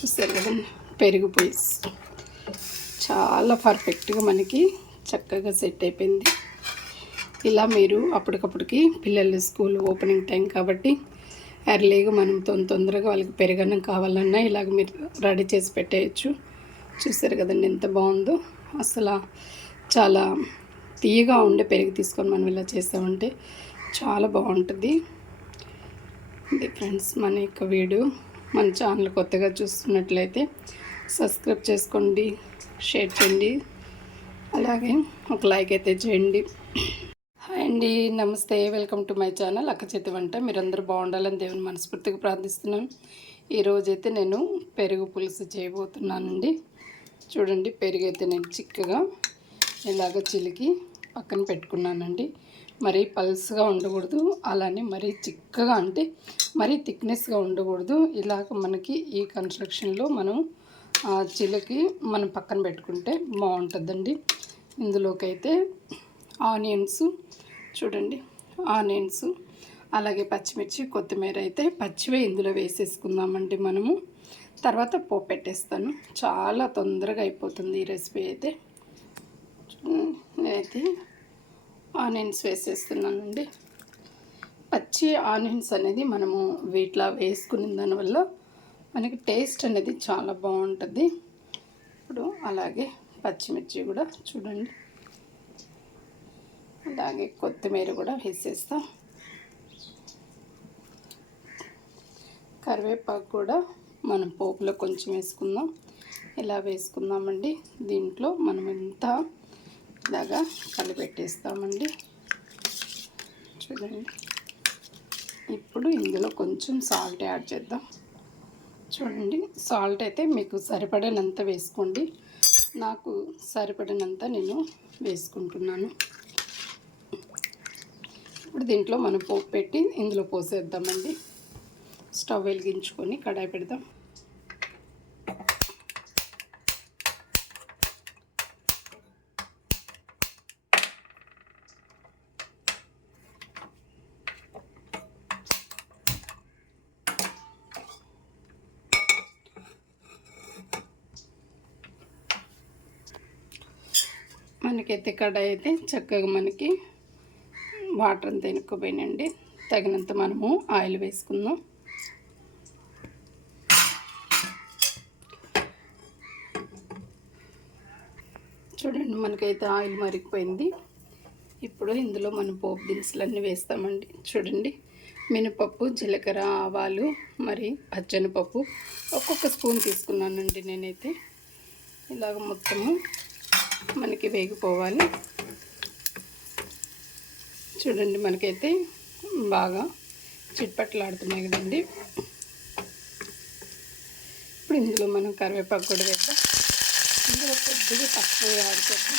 చూస్తారు కదండి పెరుగు పులుసు చాలా పర్ఫెక్ట్గా మనకి చక్కగా సెట్ అయిపోయింది. ఇలా మీరు అప్పటికప్పటికి పిల్లల స్కూల్ ఓపెనింగ్ టైం కాబట్టి ఎర్లీగా మనం తొందరగా వాళ్ళకి పెరుగన్నం కావాలన్నా ఇలాగ మీరు రెడీ చేసి పెట్టేయచ్చు. చూస్తారు కదండి ఎంత బాగుందో. అసలు చాలా తీయగా ఉండే పెరుగు తీసుకొని మనం ఇలా చేస్తామంటే చాలా బాగుంటుంది. ఇది ఫ్రెండ్స్ మన యొక్క వీడియో. మన ఛానల్ కొత్తగా చూస్తున్నట్లయితే సబ్స్క్రైబ్ చేసుకోండి, షేర్ చేయండి, అలాగే ఒక లైక్ అయితే చేయండి. హాయ్ అండి, నమస్తే, వెల్కమ్ టు మై ఛానల్ అక్క చేతి వంట. మీరందరూ బాగుండాలని దేవుని మనస్ఫూర్తిగా ప్రార్థిస్తున్నాను. ఈరోజైతే నేను పెరుగు పులుసు చేయబోతున్నానండి. చూడండి, పెరుగు అయితే నేను చిక్కగా ఇలాగ చిలికి పక్కన పెట్టుకున్నానండి. మరీ పల్స్గా ఉండకూడదు, అలానే మరీ చిక్కగా అంటే మరీ థిక్నెస్గా ఉండకూడదు. ఇలాగ మనకి ఈ కన్స్ట్రక్షన్లో మనం చిలికి మనం పక్కన పెట్టుకుంటే బాగుంటుందండి. ఇందులోకి అయితే ఆనియన్స్, చూడండి ఆనియన్స్, అలాగే పచ్చిమిర్చి, కొత్తిమీర అయితే పచ్చివే ఇందులో వేసేసుకుందామండి మనము. తర్వాత పోపు పెట్టేస్తాను. చాలా తొందరగా అయిపోతుంది ఈ రెసిపీ అయితే. నేనైతే ఆనియన్స్ వేసేస్తున్నానండి. పచ్చి ఆనియన్స్ అనేది మనము వీటిలో వేసుకునే దానివల్ల మనకి టేస్ట్ అనేది చాలా బాగుంటుంది. ఇప్పుడు అలాగే పచ్చిమిర్చి కూడా చూడండి, అలాగే కొత్తిమీర కూడా వేసేస్తాం. కరివేపాకు కూడా మనం పోపులో కొంచెం వేసుకుందాం. ఇలా వేసుకుందామండి. దీంట్లో మనం ఇంత ఇలాగా కలిపెట్టేస్తామండి. చూడండి, ఇప్పుడు ఇందులో కొంచెం సాల్ట్ యాడ్ చేద్దాం. చూడండి, సాల్ట్ అయితే మీకు సరిపడినంత వేసుకోండి. నాకు సరిపడినంత నేను వేసుకుంటున్నాను. ఇప్పుడు దీంట్లో మనం పోపు పెట్టి ఇందులో పోసేద్దామండి. స్టవ్ వెలిగించుకొని కడాయి పెడదాం. మనకైతే కడాయి అయితే చక్కగా మనకి వాటర్ అంతా ఎనుక్కుపోయినండి. తగినంత మనము ఆయిల్ వేసుకుందాం. చూడండి, మనకైతే ఆయిల్ మరిగిపోయింది. ఇప్పుడు ఇందులో మనం పోపు దినుసులన్నీ వేస్తామండి. చూడండి, మినపప్పు, జీలకర్ర, ఆవాలు, మరి పచ్చెనపప్పు ఒక్కొక్క స్పూన్ తీసుకున్నానండి నేనైతే. ఇలాగ మొత్తము మనకి వేగిపోవాలి. చూడండి, మనకైతే బాగా చిట్పట్లాడుతున్నాయి కదండి. ఇప్పుడు ఇందులో మనం కరివేపాకు కూడా వేద్దాం. ఇందులో కొద్దిగా తక్కువ యాడ్ చేద్దాం.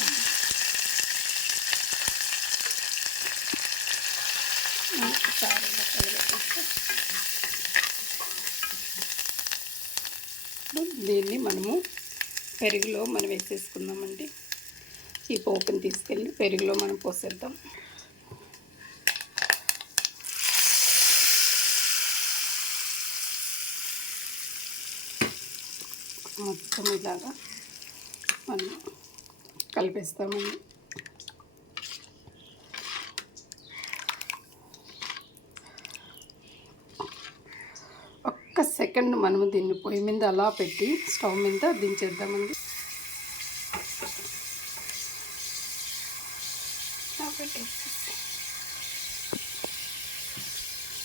దీన్ని మనము పెరుగులో మనం వేసేసుకుందామండి. ఈ పోపుని తీసుకెళ్ళి పెరుగులో మనం పోసేద్దాం. మొత్తం ఇలాగా మనం కలిపేస్తామండి. ఒక్క సెకండ్ మనము దీన్ని పొయ్యి మీద అలా పెట్టి స్టవ్ మీద దించేద్దామండి.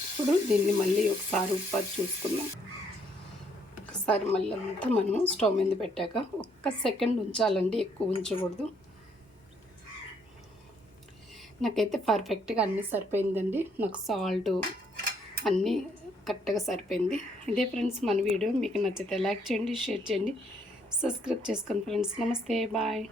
ఇప్పుడు దీన్ని మళ్ళీ ఒకసారి ఉప్పు చూసుకుందాం. ఒకసారి మళ్ళీ అంతా మనము స్టవ్ మీద పెట్టాక ఒక్క సెకండ్ ఉంచాలండి, ఎక్కువ ఉంచకూడదు. నాకైతే పర్ఫెక్ట్గా అన్నీ సరిపోయిందండి. నాకు సాల్ట్ అన్నీ కరెక్ట్గా సరిపోయింది. ఇదే ఫ్రెండ్స్ మన వీడియో. మీకు నచ్చితే లైక్ చేయండి, షేర్ చేయండి, సబ్స్క్రైబ్ చేసుకోండి ఫ్రెండ్స్. నమస్తే, బాయ్.